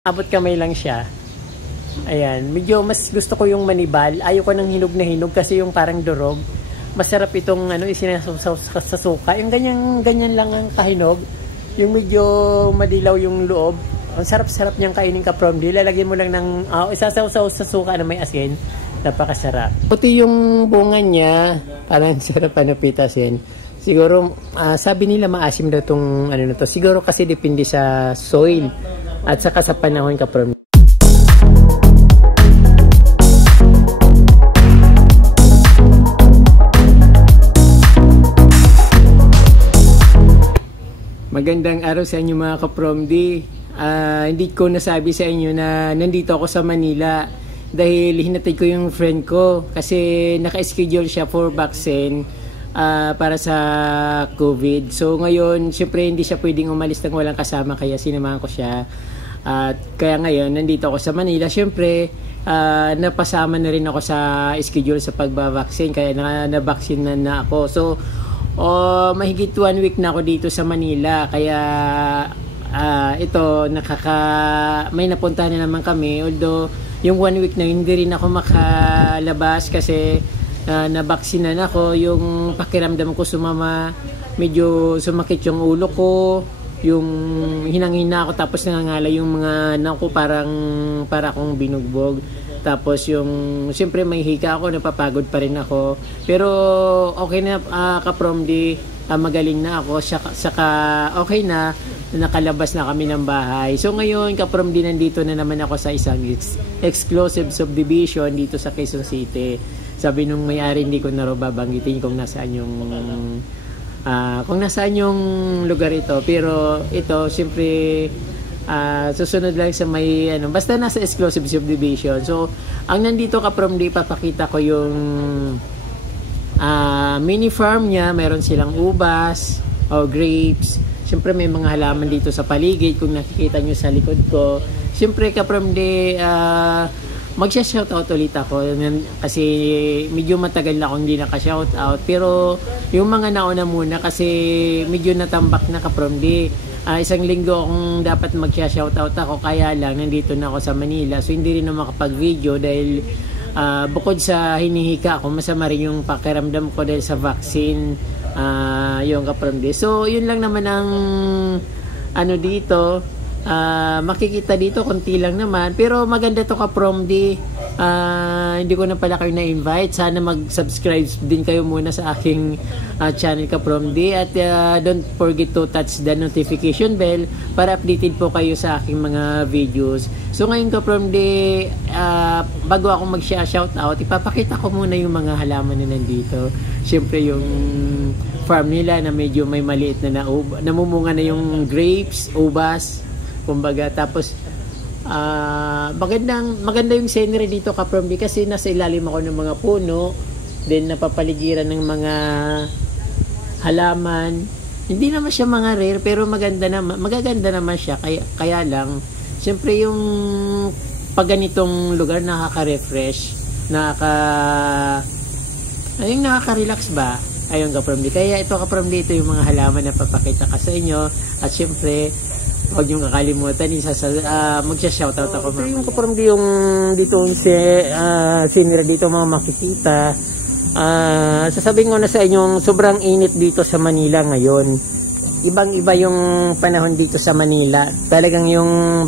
Abot kamay lang siya. Ayan, medyo mas gusto ko yung manibal. Ayoko ng hinog na hinog kasi yung parang durog. Masarap itong isinasawsaw sa suka. Yung ganyan lang ang kahinog. Yung medyo madilaw yung loob. Ang sarap-sarap niyang kainin ka from di. Lalagyan mo lang ng isasawsaw sa suka na may asin. Napakasarap. Puti yung bunga niya. Parang sarap pitasin. Siguro, sabi nila maasim daw itong na to. Siguro kasi depende sa soil at saka sa panahon ka from. Magandang araw sa inyo mga ka-PROMD. Hindi ko nasabi sa inyo na nandito ako sa Manila dahil hinatid ko yung friend ko kasi naka-schedule siya for vaccine para sa COVID. So ngayon, syempre hindi siya pwedeng umalis nang walang kasama kaya sinamahan ko siya. At kaya ngayon, nandito ako sa Manila. Syempre, napasama na rin ako sa schedule sa pagbabaksin kaya na-vaccine na ako. So, mahigit 1 week na ako dito sa Manila kaya ito may napuntahan na naman kami, although yung 1 week na hindi rin ako makalabas kasi nabaksinan ako. Yung pakiramdam ko sumama, medyo sumakit yung ulo ko, yung hinang-hina ako, tapos nangangalay yung mga anak ko, para akong binugbog. Tapos yung, siyempre may hika ako, napapagod pa rin ako. Pero okay na ka-PROMD, magaling na ako. Saka okay na, nakalabas na kami ng bahay. So ngayon ka-PROMD, nandito na naman ako sa isang exclusive subdivision dito sa Quezon City. Sabi nung may-ari, hindi ko na rin babanggitin kung nasaan yung lugar ito. Pero ito, siyempre, susunod lang sa may basta nasa exclusive subdivision. So ang nandito ka-PROMD, papakita ko yung mini farm niya. Meron silang ubas o grapes. Siyempre may mga halaman dito sa paligid kung nakikita nyo sa likod ko. Siyempre ka-PROMD, magsha-shoutout ulit ako kasi medyo matagal na akong hindi naka-shoutout. Pero yung mga nauna muna kasi medyo natambak na ka-PROMD. Isang linggo akong dapat mag-shoutout ako, kaya lang nandito na ako sa Manila, so hindi rin na makapag-video dahil bukod sa hinihika ako, masama rin yung pakiramdam ko dahil sa vaccine, yung ka-PROMD. So yun lang naman ang dito. Makikita dito konti lang naman, pero maganda to ka-PROMD. Hindi ko na pala kayo na-invite. Sana mag-subscribe din kayo muna sa aking channel ka-PROMD at don't forget to touch the notification bell para updated po kayo sa aking mga videos. So ngayon ka-PROMD, bago ako mag-shoutout, ipapakita ko muna yung mga halaman na nandito. Siyempre yung farm nila na medyo may maliit na namumunga na yung grapes, ubas, kumbaga. Tapos maganda yung scenery dito ka-PROMD kasi nasa ilalim ako ng mga puno, then napapaligiran ng mga halaman. Hindi naman siya mga rare pero magaganda naman siya, kaya lang syempre yung pag ganitong lugar nakaka-refresh, nakaka-relax ba, ayun ka-PROMD. Kaya ito ka-PROMD, ito yung mga halaman na papakita ka sa inyo. At syempre huwag nyo kakalimutan, magsha-shoutout ako. Ito yung ka-PROMD, yung dito sinira dito mga makikita. Sasabihin ko na sa inyo, sobrang init dito sa Manila ngayon. Ibang-iba yung panahon dito sa Manila. Talagang yung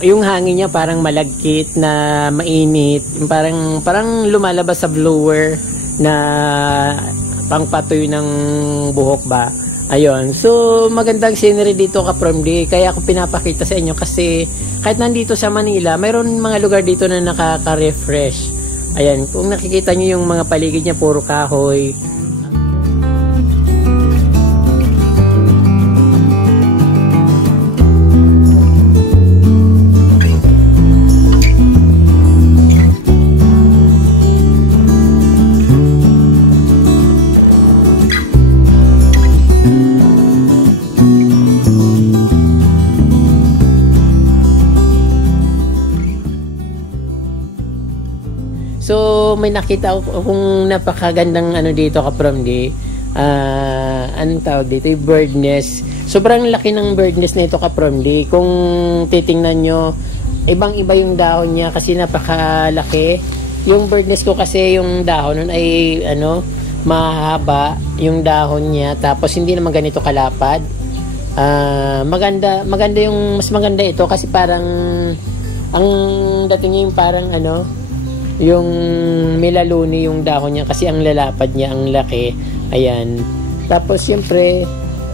yung hangin niya parang malagkit na mainit. Parang lumalabas sa blower na pangpatoy ng buhok ba. Ayun. So, magandang scenery dito ka-PROMD. Kaya ako pinapakita sa inyo kasi kahit nandito sa Manila, mayroon mga lugar dito na nakaka-refresh. Ayan. Kung nakikita nyo yung mga paligid niya, puro kahoy. So may nakita akong napakagandang dito ka-PROMD. anong tawag dito, yung bird nest. Sobrang laki ng bird nest na ito ka-promdi. Kung titingnan nyo, ibang-iba yung dahon niya kasi napakalaki. Yung bird nest ko kasi yung dahon nun ay mahaba yung dahon niya, tapos hindi naman ganito kalapad. Maganda yung, mas maganda ito kasi parang ang dating niya yung parang yung melaluni yung dahon niya kasi ang lalapad niya, ang laki. Ayan. Tapos siyempre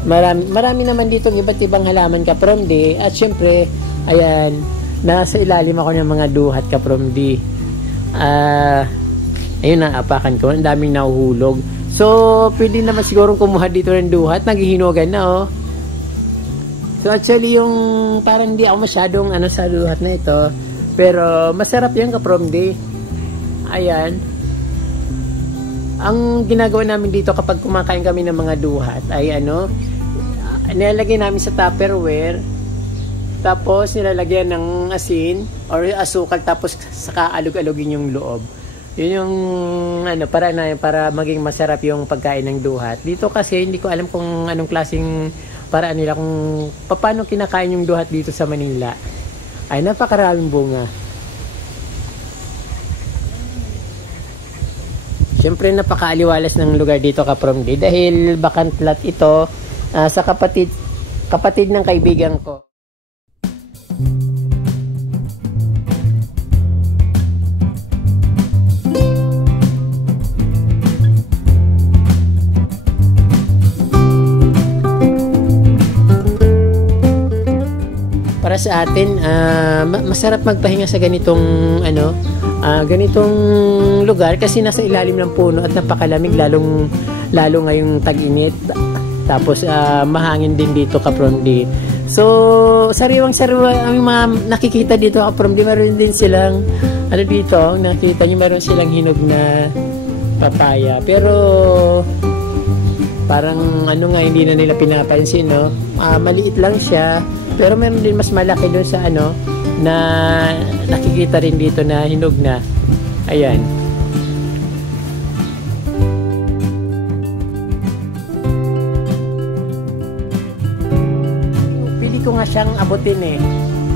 marami naman dito iba't ibang halaman ka-promdi, at siyempre ayan, nasa ilalim ako ng mga duhat ka-promdi. Ayun, naapakan ko, ang daming nahuhulog. So pwede naman siguro kumuha dito ng duhat, naghihinugan na So actually yung parang hindi ako masyadong sa duhat na ito, pero masarap yan ka-promdi. Ayan. Ang ginagawa namin dito kapag kumakain kami ng mga duhat ay nilalagay namin sa Tupperware, tapos nilalagyan ng asin or asukal, tapos saka alug-alugin yung loob. Yun yung para maging masarap yung pagkain ng duhat. Dito kasi hindi ko alam kung anong klaseng paraan nila kung paano kinakain yung duhat dito sa Manila. Ay, napakaraming bunga. Siyempre napakaaliwalas ng lugar dito ka-promdi dahil vacant lot ito sa kapatid ng kaibigan ko. Para sa atin, masarap magpahinga sa ganitong ganitong lugar kasi nasa ilalim ng puno at napakalamig, lalo ngayong tag-init. Tapos mahangin din dito ka-promdi. So sariwang-sariwa ang mga nakikita dito ka-promdi. Meron din silang dito, nakita niyo, meron silang hinog na papaya. Pero parang hindi na nila pinapansin, maliit lang siya. Pero meron din mas malaki doon sa na nakikita rin dito na hinog na. Ayan. Pili ko nga siyang abutin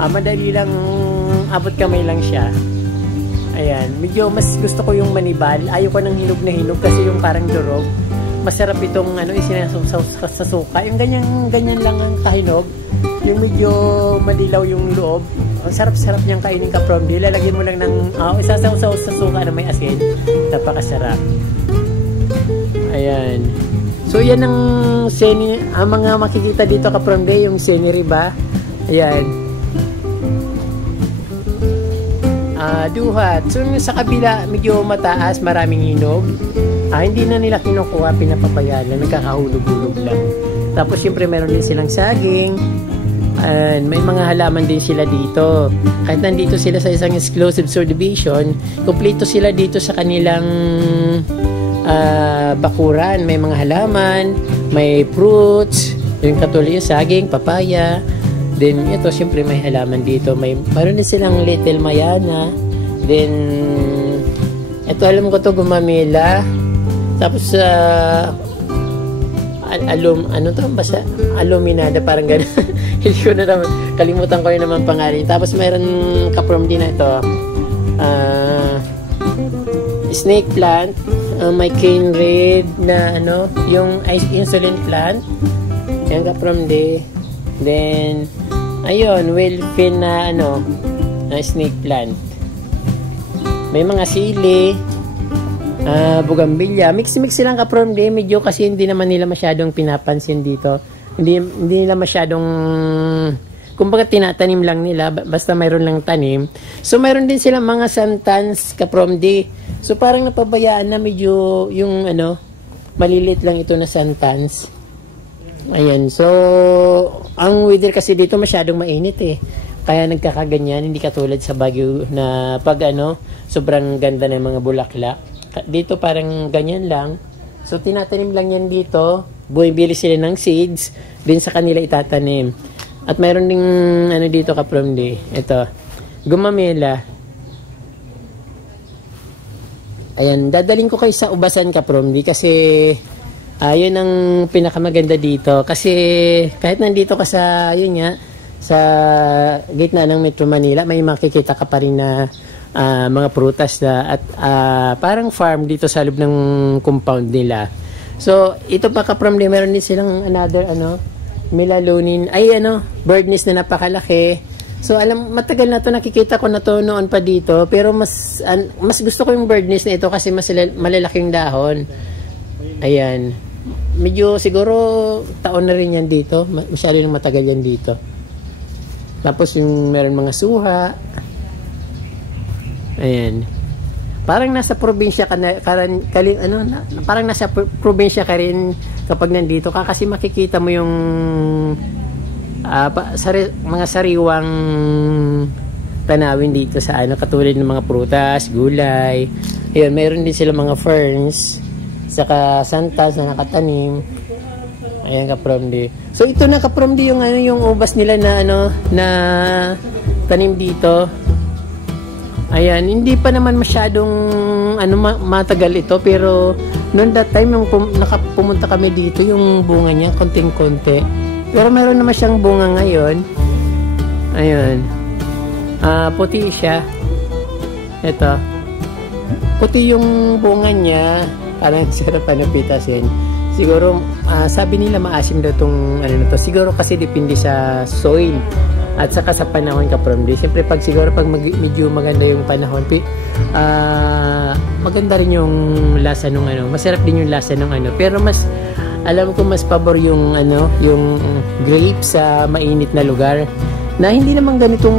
madali lang, abot kamay lang siya. Ayan. Medyo mas gusto ko yung manibal. Ayaw ko ng hinog na hinog kasi yung parang durog. Masarap itong isinasawsaw sa suka. Yung ganyan lang ang kahinog. Yung medyo madilaw yung loob. Ang sarap-sarap niyang kainin ka-promdi. Lalagyan mo lang ng isasawsaw sa suka na may asin. Napakasarap. Ayan. So yan ang mga makikita dito ka-promdi, yung scenery ba? Ayan. Duhat. So sa kabila medyo mataas, maraming hinog. Hindi na nila kinukuha, pinapabayaan lang, nagkakahulog-hulog lang. Tapos syempre meron din silang saging. May mga halaman din sila dito. Kahit nandito sila sa isang exclusive subdivision, kumpleto sila dito sa kanilang bakuran. May mga halaman, may fruits, yung katulad yung saging, papaya. Then ito syempre may halaman dito. Mayroon din silang little mayana. Then ito, alam ko to, gumamela. Tapos basta aluminada, parang gano'n. Hindi ko na naman, kalimutan ko yun naman pangalan. Tapos mayroon ka-promdi na ito, snake plant, may cane red na yung insulin plant, yung ka-promdi. Then ayun, whale-fin na na snake plant. May mga sili, bugambilya, mix silang ka-promdi. Medyo kasi hindi naman nila masyadong pinapansin dito. Hindi nila masyadong, kumbaga tinatanim lang nila, basta mayroon lang tanim. So mayroon din silang mga santans ka-promdi. So parang napabayaan na medyo yung malilit lang ito na santans. Ayan. So ang weather kasi dito masyadong mainit kaya nagkakaganyan, hindi katulad sa Baguio na pag sobrang ganda ng mga bulaklak. Dito parang ganyan lang. So tinatanim lang yan dito. Bumibili sila ng seeds, din sa kanila itatanim. At mayroon ding dito ka-promdi. Ito, gumamela. Ayan, dadaling ko kayo sa ubasan ka-promdi kasi Yun ang pinakamaganda dito. Kasi kahit nandito ka sa, yun nga, sa gitna ng Metro Manila, may makikita ka pa rin na mga prutas na at parang farm dito sa loob ng compound nila. So, ito pa ka-from meron din silang another melalonin, bird nest na napakalaki. So, matagal na to, nakikita ko na to noon pa dito, pero mas gusto ko yung bird nest na ito kasi mas malalaking dahon. Ayan. Medyo siguro taon na rin yan dito. Masyado nang matagal yan dito. Tapos yung meron mga suha. Ayan. Parang nasa probinsya ka na, parang nasa probinsya ka rin kapag nandito ka kasi makikita mo yung mga sariwang tanawin dito sa katulad ng mga prutas, gulay. Ayun, mayroon din sila mga ferns, saka santas na nakatanim. Ayan, kapromdi. So ito na kapromdi yung yung ubas nila na na tanim dito. Ayan, hindi pa naman masyadong matagal ito, pero noon that time yung pumunta kami dito, yung bunga niya konting-konti. Pero meron naman siyang bunga ngayon. Ayun. Puti siya. Ito. Puti yung bunga niya. Parang sarap napitasin. Siguro, sabi nila maasim daw itong to. Siguro kasi depende sa soil. At saka sa panahon kapromdi. Siyempre siguro pag medyo maganda yung panahon, maganda rin yung lasa nung masarap din yung lasa nung pero alam ko mas pabor yung yung grapes sa mainit na lugar. Na hindi naman ganitong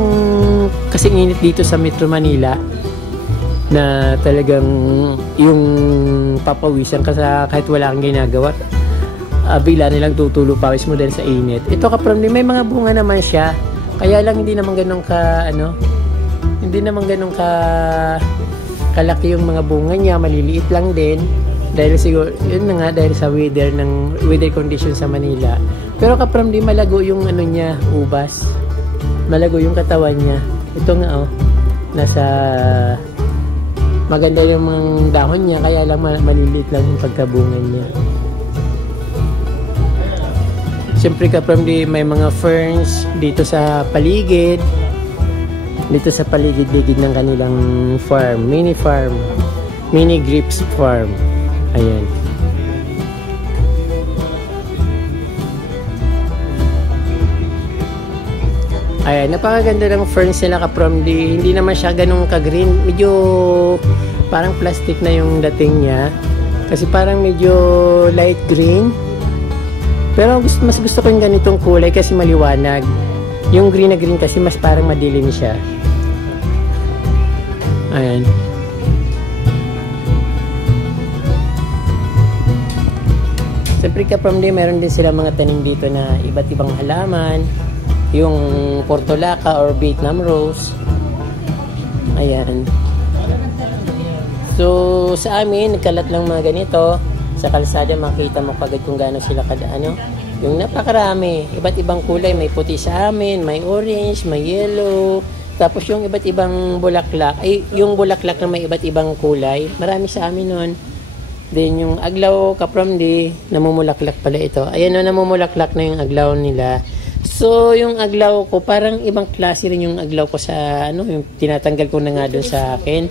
kasing init dito sa Metro Manila na talagang yung papawisan ka kahit wala kang ginagawa. Bigla nilang tutulo pawis mo dahil sa init. Ito kapromdi, may mga bunga naman siya. Kaya lang hindi naman ganun kalaki yung mga bunga niya, maliliit lang din. Dahil siguro, yun na nga, dahil sa weather condition sa Manila. Pero kapromdi, malago yung niya, ubas. Malago yung katawan niya. Ito nga nasa maganda yung mga dahon niya, kaya lang maliliit lang yung pagkabungan niya. Siyempre kapromdi, may mga ferns dito sa paligid. Dito sa paligid-ligid ng kanilang farm. Mini grapes farm. Ayan. Ayan, napakaganda ng ferns nila kapromdi. Hindi naman siya ganun ka-green. Medyo parang plastic na yung dating niya. Kasi parang medyo light green. Pero mas gusto ko yung ganitong kulay kasi maliwanag. Yung green na green kasi mas parang madilim siya. Ayan. Siyempre kapromdi, meron din sila mga tanim dito na iba't ibang halaman. Yung portulaca or Vietnam rose. Ayan. So sa amin, nagkalat lang mga ganito. Sa kalsada makita mo kagad kung gaano sila yung napakarami, iba't ibang kulay, may puti sa amin, may orange, may yellow, tapos yung iba't ibang bulaklak, yung bulaklak na may iba't ibang kulay, marami sa amin nun. Then yung aglaw kapromdi, namumulaklak pala ito. Ayan namumulaklak na yung aglaw nila. So yung aglaw ko, parang ibang klase rin yung aglaw ko sa yung tinatanggal ko na nga dun sa akin.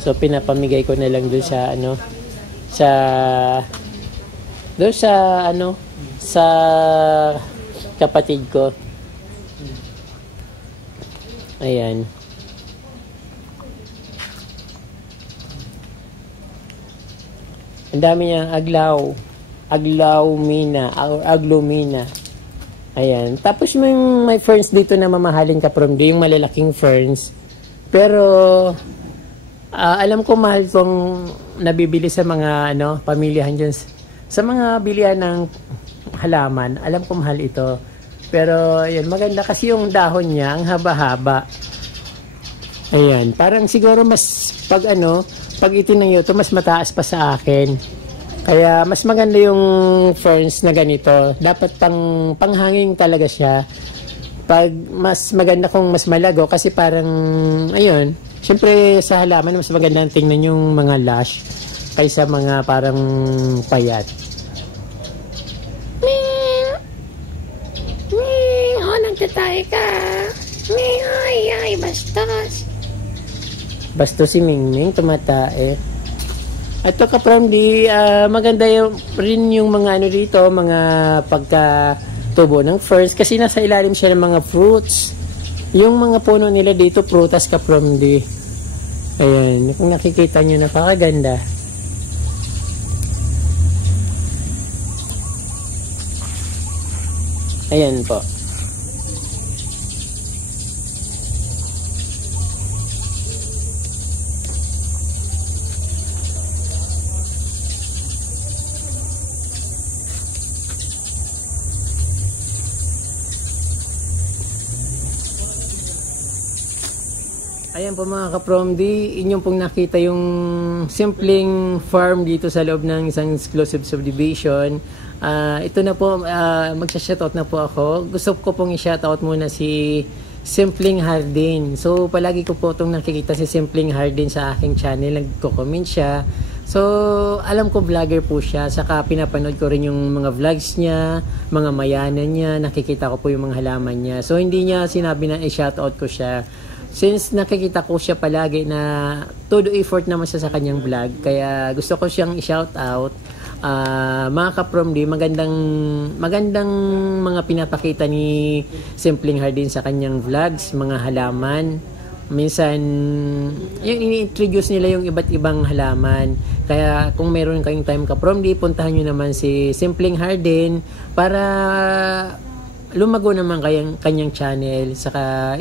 So pinapamigay ko na lang dun sa sa kapatid ko. Ayan. Ang dami niya aglawmina or aglumina. Ayan. Tapos may ferns dito na mamahalin kapromdi, yung malalaking ferns. Pero alam ko mahal itong nabibili sa mga pamilyahan dyan. Sa mga bilihan ng halaman, alam ko mahal ito. Pero yun, maganda kasi yung dahon niya, ang haba-haba. Ayan, parang siguro mas pag itinayo ito, mas mataas pa sa akin. Kaya mas maganda yung ferns na ganito. Dapat panghanging talaga siya. Pag mas maganda kung mas malago kasi parang ayun. Siyempre sa halaman mas maganda tingnan yung mga lush kaysa mga parang payat. Ay, bastos! Bastos si Mingming, tumatae. At to ka-from di, maganda rin yung mga ano dito, mga pagkatubo ng first kasi nasa ilalim siya ng mga fruits. Yung mga puno nila dito, prutas ka-from di. Ayan, kung nakikita nyo, napakaganda. Ayan po. Ayan po mga ka-Promdi, inyong pong nakita yung simpleng farm dito sa loob ng isang exclusive subdivision. Ito na po, magsha-shoutout na po ako. Gusto ko pong i-shoutout muna si Simpleng Hardin. So palagi ko po itong nakikita si Simpleng Hardin sa aking channel, nagko-comment siya. So alam ko vlogger po siya, saka pinapanood ko rin yung mga vlogs niya, mga mayanan niya, nakikita ko po yung mga halaman niya. So hindi niya sinabi na i-shoutout ko siya. Since nakikita ko siya palagi na todo effort naman siya sa kanyang vlog, kaya gusto ko siyang i-shout out. Mga ka-Promdi, magandang mga pinapakita ni Simpleng Hardin sa kanyang vlogs, mga halaman. Minsan, yung ini-introduce nila yung iba't ibang halaman. Kaya kung meron kayong time ka-Promdi, puntahan nyo naman si Simpleng Hardin para lumago naman kanyang channel. Saka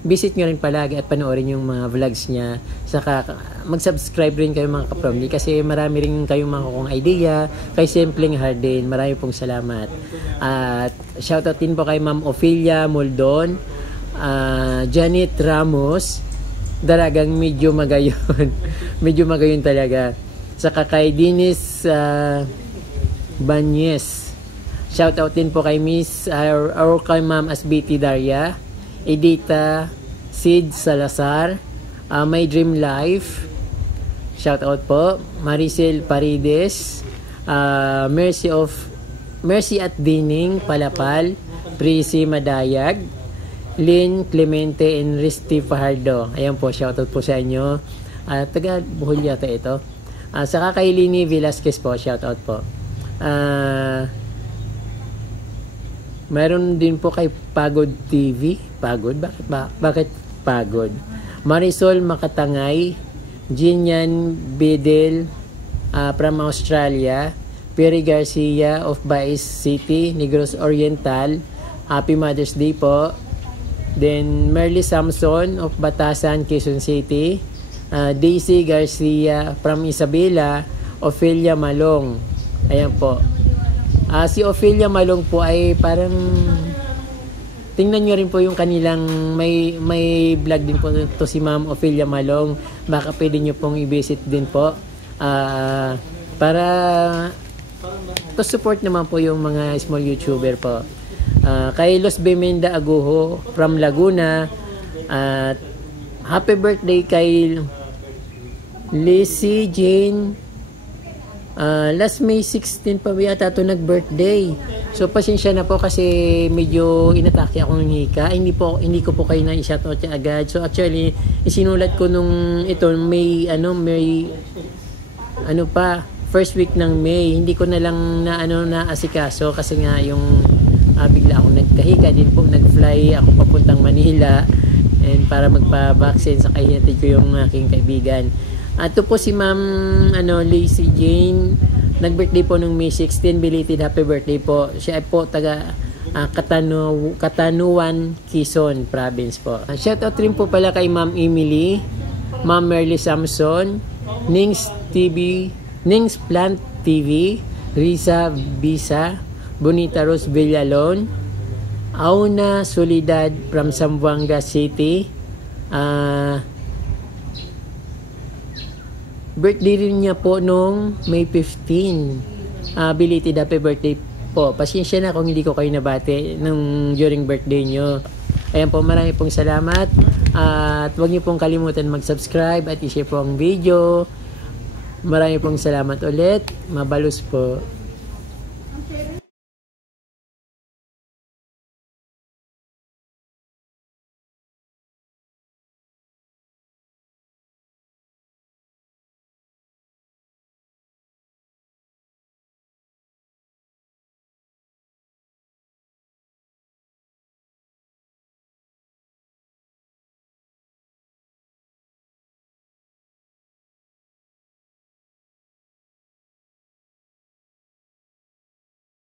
visit nyo rin palagi at panoorin yung mga vlogs niya. Saka mag-subscribe rin kayo mga ka-Promdi kasi marami rin kayong makakong idea kay Simpleng Hardin. Marami pong salamat. At shoutout din po kay Ma'am Ophelia Moldon, Janet Ramos, dalagang medyo magayon. Medyo magayon talaga. Saka kay Dennis Banyes. Shoutout din po kay Miss or kay Ma'am Asbiti Daria, Edita Sid Salazar, My Dream Life. Shoutout po Maricel Parides, Mercy at Dining Palapal, Prissy Madayag, Lynn Clemente and Risty Fajardo. Ayan po, shoutout po sa inyo. Taga Bohol yata ito. Saka kay Lini Velasquez po, shoutout po. Meron din po kay Pagod TV. Pagod? Bakit Pagod? Marisol Makatangay, Jinian Bedel from Australia, Perry Garcia of Baez City, Negros Oriental. Happy Mother's Day po. Then Merly Samson of Batasan, Quezon City, Daisy Garcia from Isabela, Ophelia Malong. Ayan po. Si Ophelia Malong po ay parang tingnan nyo rin po yung kanilang may vlog din po to si Ma'am Ophelia Malong. Baka pwede nyo pong i-visit din po para to support naman po yung mga small YouTuber po. Kay Los Bemenda Agujo from Laguna, happy birthday kay Lacey Jane. Last May 16 pa yata ito nag-birthday. So pasensya na po kasi medyo inatake ako ng hika. Hindi ko po kayo na-shoutout agad. So actually isinulat ko nung ito May first week ng May. Hindi ko na lang na asikaso kasi nga yung bigla akong nagkahika din po, nag-fly ako papuntang Manila and para magpa-vaccine sa kahinatid ko yung aking kaibigan. Ito po si Ma'am Lacey Jane, nag-birthday po nung May 16, belated happy birthday po. Siya ay po taga Katanuan, Quezon Province po. Shoutout rin po pala kay Ma'am Emily, Ma'am Merly Samson, Nings Plant TV, Risa Bisa, Bonita Rose Villalon, Auna Solidad from Zamboanga City. Birthday rin niya po nung May 15. Belated happy birthday po. Pasensya na kung hindi ko kayo nabati during birthday nyo. Ayan po, marami pong salamat. At huwag niyo pong kalimutan mag-subscribe at i-share po ang video. Marami pong salamat ulit. Mabalus po.